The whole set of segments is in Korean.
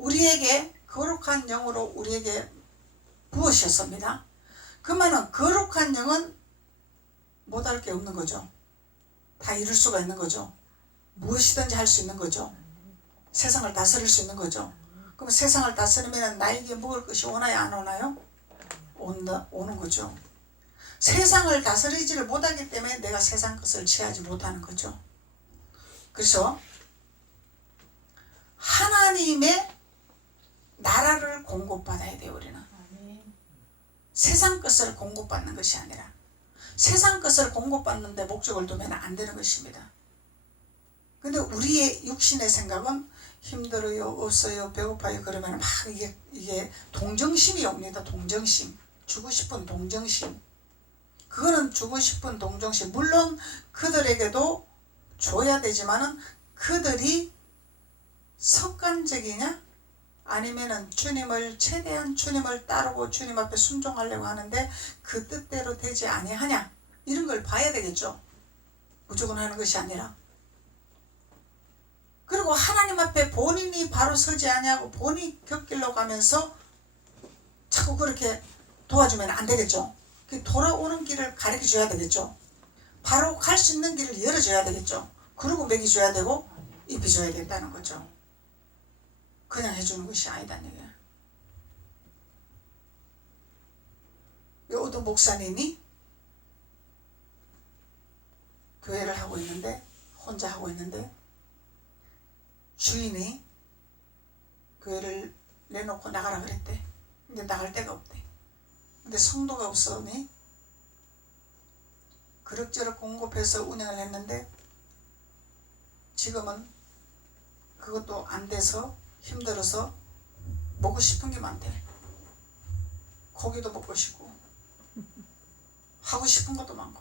우리에게 거룩한 영으로 우리에게 부으셨습니다. 그러면은 거룩한 영은 못할 게 없는 거죠. 다 이룰 수가 있는 거죠. 무엇이든지 할 수 있는 거죠. 세상을 다스릴 수 있는 거죠. 그럼 세상을 다스리면 나에게 먹을 것이 오나요 안 오나요? 온다, 오는 거죠. 세상을 다스리지를 못하기 때문에 내가 세상 것을 취하지 못하는 거죠. 그래서 하나님의 나라를 공급받아야 돼요 우리는. 세상 것을 공급받는 것이 아니라 세상 것을 공급받는데 목적을 두면 안 되는 것입니다. 근데 우리의 육신의 생각은 힘들어요, 없어요, 배고파요 그러면 막 이게 이게 동정심이 옵니다. 동정심, 주고 싶은 동정심. 그거는 주고 싶은 동정심. 물론 그들에게도 줘야 되지만은 그들이 습관적이냐? 아니면은 주님을 최대한 주님을 따르고 주님 앞에 순종하려고 하는데 그 뜻대로 되지 아니하냐 이런 걸 봐야 되겠죠. 무조건 하는 것이 아니라 그리고 하나님 앞에 본인이 바로 서지 아니하고 본인이 곁길로 가면서 자꾸 그렇게 도와주면 안 되겠죠. 그 돌아오는 길을 가르쳐 줘야 되겠죠. 바로 갈 수 있는 길을 열어줘야 되겠죠. 그리고 먹이 줘야 되고 입히 줘야 된다는 거죠. 그냥 해주는 것이 아니다는 얘기야. 요도 목사님이 교회를 하고 있는데 혼자 하고 있는데 주인이 교회를 내놓고 나가라 그랬대. 근데 나갈 데가 없대. 근데 성도가 없으니 그럭저럭 공급해서 운영을 했는데 지금은 그것도 안 돼서 힘들어서 먹고 싶은 게 많대. 고기도 먹고 싶고 하고 싶은 것도 많고.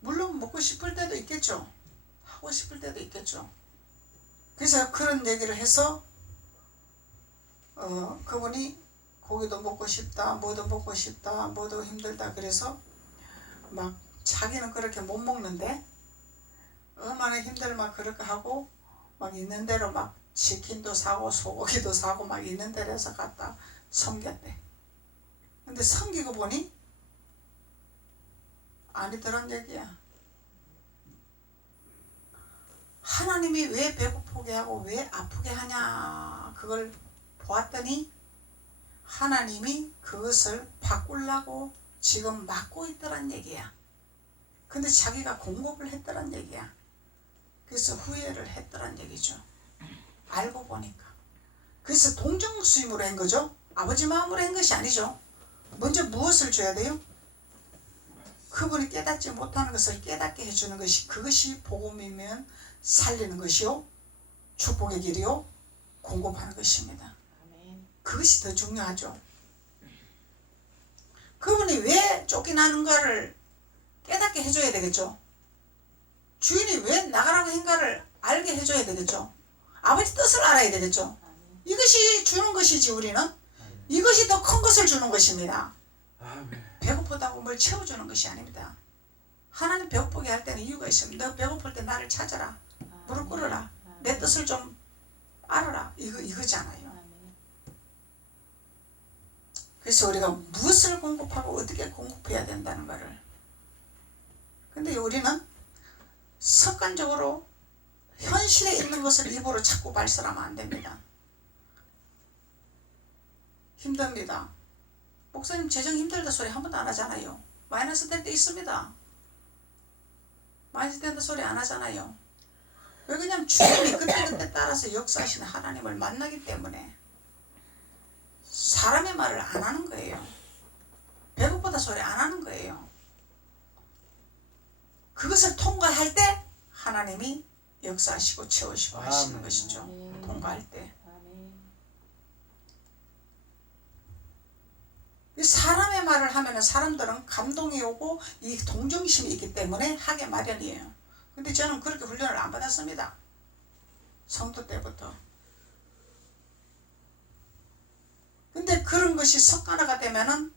물론 먹고 싶을 때도 있겠죠. 하고 싶을 때도 있겠죠. 그래서 그런 얘기를 해서 어, 그분이 고기도 먹고 싶다, 뭐도 먹고 싶다, 뭐도 힘들다 그래서 막 자기는 그렇게 못 먹는데 얼마나 힘들만 그렇게 하고 막 있는 대로 막 치킨도 사고 소고기도 사고 막 있는 해서 갖다 섬겼대. 근데 섬기고 보니 아니더란 얘기야. 하나님이 왜 배고프게 하고 왜 아프게 하냐 그걸 보았더니 하나님이 그것을 바꾸려고 지금 막고 있더란 얘기야. 근데 자기가 공급을 했더란 얘기야. 그래서 후회를 했더란 얘기죠. 알고 보니까. 그래서 동정수임으로 한 거죠. 아버지 마음으로 한 것이 아니죠. 먼저 무엇을 줘야 돼요? 그분이 깨닫지 못하는 것을 깨닫게 해주는 것이 그것이 복음이면 살리는 것이요. 축복의 길이요. 공급하는 것입니다. 그것이 더 중요하죠. 그분이 왜 쫓겨나는가를 깨닫게 해줘야 되겠죠. 한가를 알게 해줘야 되겠죠. 아버지 뜻을 알아야 되겠죠. 이것이 주는 것이지 우리는 이것이 더 큰 것을 주는 것입니다. 배고프다고 뭘 채워주는 것이 아닙니다. 하나님 배고프게 할 때는 이유가 있습니다. 너 배고플 때 나를 찾아라. 무릎 꿇어라. 내 뜻을 좀 알아라. 이거 이거잖아요. 그래서 우리가 무엇을 공급하고 어떻게 공급해야 된다는 것을. 근데 우리는 습관적으로 현실에 있는 것을 입으로 자꾸 발설하면 안 됩니다. 힘듭니다. 목사님 재정 힘들다 소리 한 번도 안 하잖아요. 마이너스 될 때 있습니다. 마이너스 된다 소리 안 하잖아요. 왜 그냥 주님이 그때그때 따라서 역사하시는 하나님을 만나기 때문에 사람의 말을 안 하는 거예요. 배고프다 소리 안 하는 거예요. 그것을 통과할 때 하나님이 역사하시고 채우시고 하시는 아멘. 것이죠. 아멘. 통과할 때. 사람의 말을 하면 사람들은 감동이 오고 이 동정심이 있기 때문에 하게 마련이에요. 근데 저는 그렇게 훈련을 안 받았습니다. 성도 때부터. 근데 그런 것이 습관화가 되면은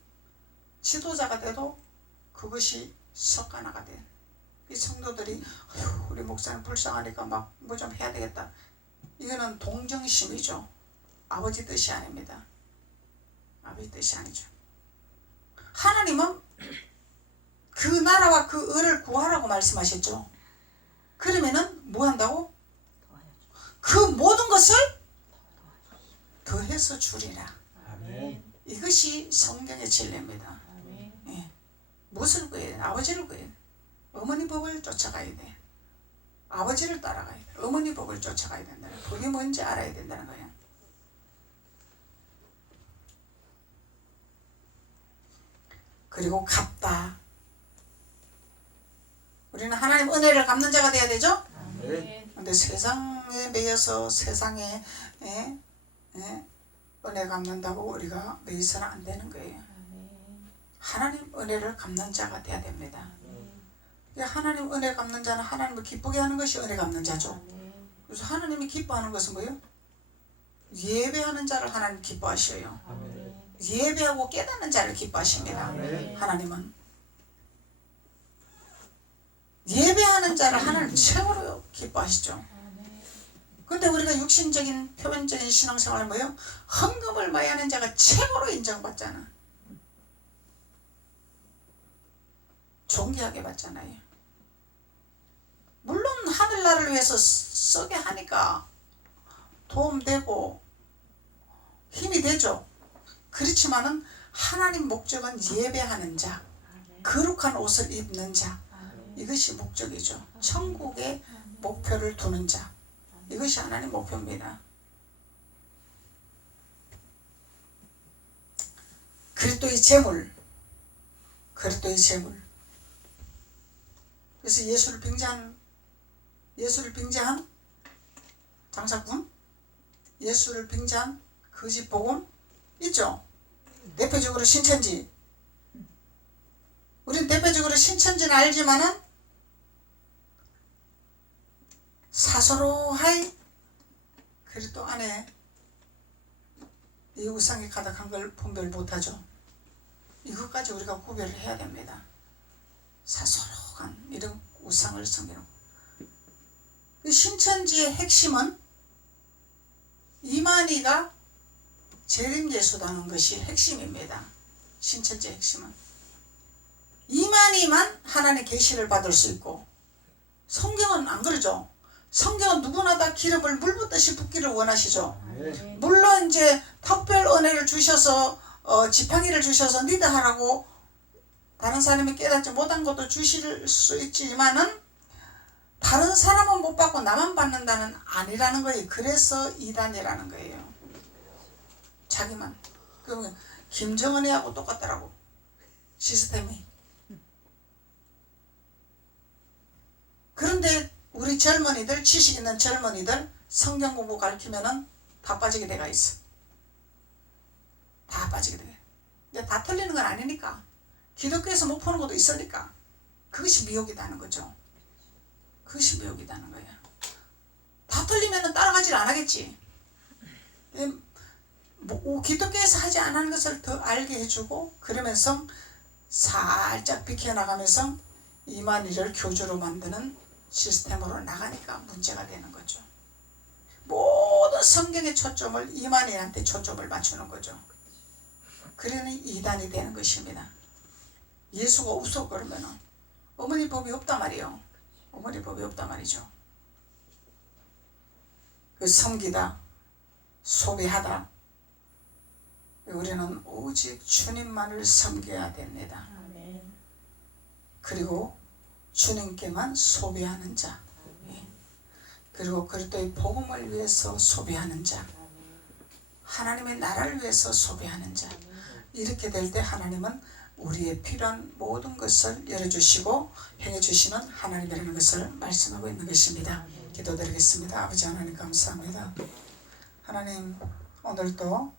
지도자가 돼도 그것이 습관화가 돼. 이 성도들이 우리 목사님 불쌍하니까 막 뭐 좀 해야 되겠다. 이거는 동정심이죠. 아버지 뜻이 아닙니다. 아버지 뜻이 아니죠. 하나님은 그 나라와 그 을을 구하라고 말씀하셨죠. 그러면은 뭐 한다고? 그 모든 것을 더해서 주리라. 아멘. 이것이 성경의 진리입니다. 예. 무엇을 구해야 돼? 아버지를 구해야 돼. 어머니 복을 쫓아가야 돼. 아버지를 따라가야 돼. 어머니 복을 쫓아가야 된다는. 그게 뭔지 알아야 된다는 거예요. 그리고 갚다. 우리는 하나님 은혜를 갚는 자가 돼야 되죠? 근데 세상에 매여서 세상에 예? 예? 은혜 갚는다고 우리가 매여서는 안 되는 거예요. 하나님 은혜를 갚는 자가 돼야 됩니다. 이 하나님 은혜 갚는 자는 하나님을 기쁘게 하는 것이 은혜 갚는 자죠. 그래서 하나님이 기뻐하는 것은 뭐예요? 예배하는 자를 하나님 기뻐하셔요. 아멘. 예배하고 깨닫는 자를 기뻐하십니다. 아멘. 하나님은 예배하는 자를 하나님 최고로 기뻐하시죠. 근데 우리가 육신적인 표면적인 신앙생활은 뭐예요? 헌금을 많이 하는 자가 최고로 인정받잖아. 존귀하게 받잖아요. 물론 하늘나라를 위해서 쓰게 하니까 도움되고 힘이 되죠. 그렇지만은 하나님 목적은 예배하는 자, 거룩한 옷을 입는 자, 이것이 목적이죠. 천국의 목표를 두는 자, 이것이 하나님 목표입니다. 그리스도의 재물, 그리스도의 재물. 그래서 예수를 빙자한 예수를 빙자한 장사꾼, 예수를 빙자한 거짓 복음 있죠. 대표적으로 신천지. 우리는 대표적으로 신천지는 알지만은 사소로하이 그리도 안에 이 우상이 가득한 걸 분별 못하죠. 이것까지 우리가 구별을 해야 됩니다. 사소한 이런 우상을 섬기는 그 신천지의 핵심은 이만희가 재림 예수라는 것이 핵심입니다. 신천지의 핵심은 이만희만 하나님의 계시를 받을 수 있고 성경은 안 그러죠. 성경은 누구나 다 기름을 물 붓듯이 붓기를 원하시죠. 아멘. 물론 이제 특별 은혜를 주셔서 어, 지팡이를 주셔서 리드하라고 다른 사람이 깨닫지 못한 것도 주실 수 있지만은 다른 사람은 못 받고 나만 받는다는 아니라는 거예요. 그래서 이단이라는 거예요. 자기만. 그러면 김정은이하고 똑같더라고. 시스템이. 그런데 우리 젊은이들, 지식 있는 젊은이들 성경 공부 가르치면은 다 빠지게 돼가 있어. 다 빠지게 돼. 근데 다 틀리는 건 아니니까. 기독교에서 못 푸는 것도 있으니까. 그것이 미혹이다는 거죠. 그것이 미혹이다는 거야. 다 틀리면은 따라가질 안 하겠지. 음, 뭐, 기독교에서 하지 않은 것을 더 알게 해주고 그러면서 살짝 비켜나가면서 이만희를 교주로 만드는 시스템으로 나가니까 문제가 되는 거죠. 모든 성경의 초점을 이만희한테 초점을 맞추는 거죠. 그러니 이단이 되는 것입니다. 예수가 없어 그러면은 어머니 법이 없단 말이에요. 어머니 법이 없단 말이죠. 그 섬기다, 소비하다. 우리는 오직 주님만을 섬겨야 됩니다. 그리고 주님께만 소비하는 자. 예. 그리고 그리스도의 복음을 위해서 소비하는 자. 하나님의 나라를 위해서 소비하는 자. 이렇게 될 때 하나님은 우리의 필요한 모든 것을 열어주시고 행해주시는 하나님이라는 것을 말씀하고 있는 것입니다. 기도드리겠습니다. 아버지 하나님 감사합니다. 하나님 오늘도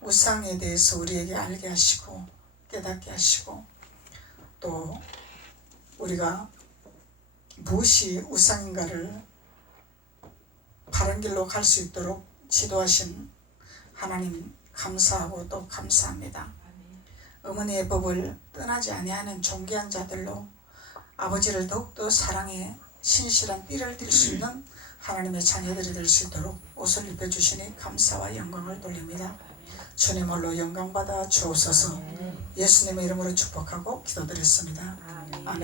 우상에 대해서 우리에게 알게 하시고 깨닫게 하시고 또 우리가 무엇이 우상인가를 바른 길로 갈 수 있도록 지도하신 하나님 감사하고 또 감사합니다. 어머니의 법을 떠나지 아니하는 존귀한 자들로 아버지를 더욱더 사랑해 신실한 띠를 띌수 있는 하나님의 자녀들이 될 수 있도록 옷을 입혀주시니 감사와 영광을 돌립니다. 주님 홀로 영광받아 주옵소서 예수님의 이름으로 축복하고 기도드렸습니다.